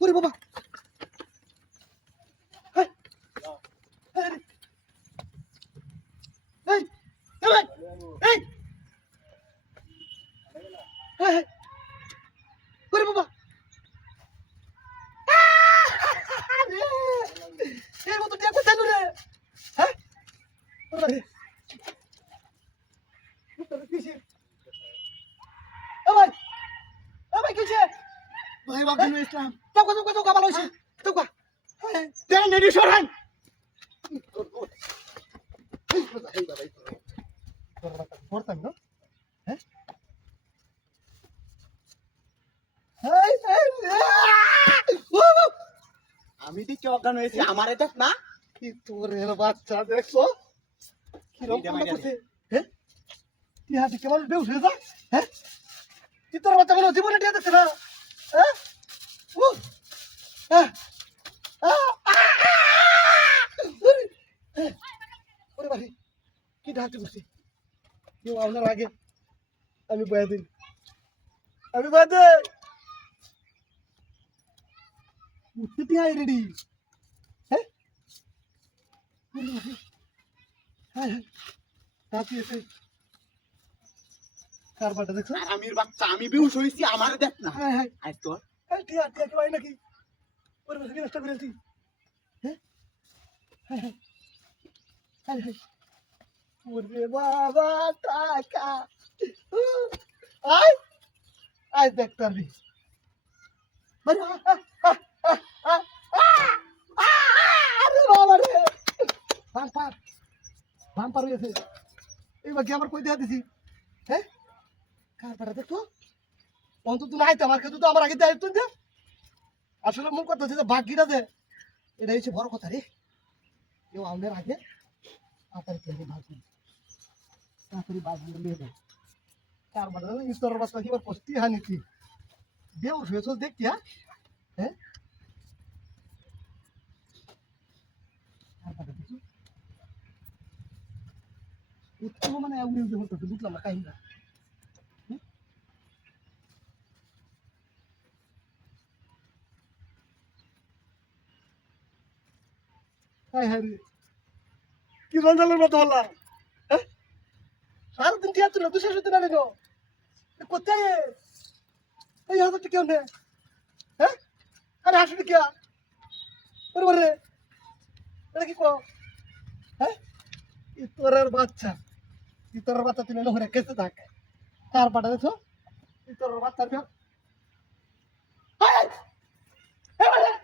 ওরে বাবা Thank you. ইসলাম ভালো দেন নেডি সরান করতাম না হ্যাঁ! আমি দিকে অজ্ঞান হয়েছি আমারে দেখ না? কি তোরের বাচ্চা দেখছ? কীরকম করছে হ্যাঁ তুই হাতে কেমন বেউস হয়ে যা হ্যাঁ তুই তোর বাচ্চা কোনো জীবনে দেখছে না? হ্যাঁ! ওরে! হ্যাঁ! ওরে বাড়ি কি ঢাকতে করছি কেউ আপনার আগে আমি বয়া দিই আমি বয়া দিই উঠতে টিয়া রেডি হ্যাঁ ওরে বাড়ি। হ্যাঁ হ্যাঁ হাতি এসে কার বাটা দেখছ আর আমির বাচ্চা আমি বেউস হয়েছি আমারে দেখ না হ্যাঁ হ্যাঁ আজ তোর এই টিয়া টিয়া কি হয় নাকি ওর বসে কি নষ্ট করেছি হ্যাঁ হ্যাঁ হ্যাঁ হ্যাঁ হ্যাঁ ওরে বাবা টাকা উহ, আয় আয় দেখ পারবি মানে আ, আ, আ, আ, আ, আ, আ, আরে বাবা রে বাম্পার বাম্পার হয়েছে এইবার কি আবার কই দেওয়া দিছি হ্যাঁ কার পাটা দেখো অন্তত নাই তো আমার কিন্তু তো আমার আগে দেয় তুই দে আসলে মূল কথা হচ্ছে যে বাকিটা দে এটা হচ্ছে বড় কথা রে। কেউ আমাদের আগে তাড়াতাড়ি কেটে ভাগ করি তাড়াতাড়ি করে নিয়ে তার মানে ঈশ্বরের বাস এবার পস্তি হানি কি দেও শুয়েছ দেখি হ্যাঁ? হ্যাঁ? উৎসব মানে না কাহিনী হাই হাই কি জঞ্জালের মতো বললাম আর হ্যাঁ? দিন টিয়া ছিল তুই শেষ হতে না নিল কোথায়? এই হাজারটা কেউ নে হ্যাঁ? আরে হাসুটি কিয়া বরবর রে এটা কি কো হ্যাঁ? ইতরের বাচ্চা। ইতরের বাচ্চা তুমি লোহরে কেসে থাক। তার পাটা দেখো ইতরের বাচ্চা হাই হাই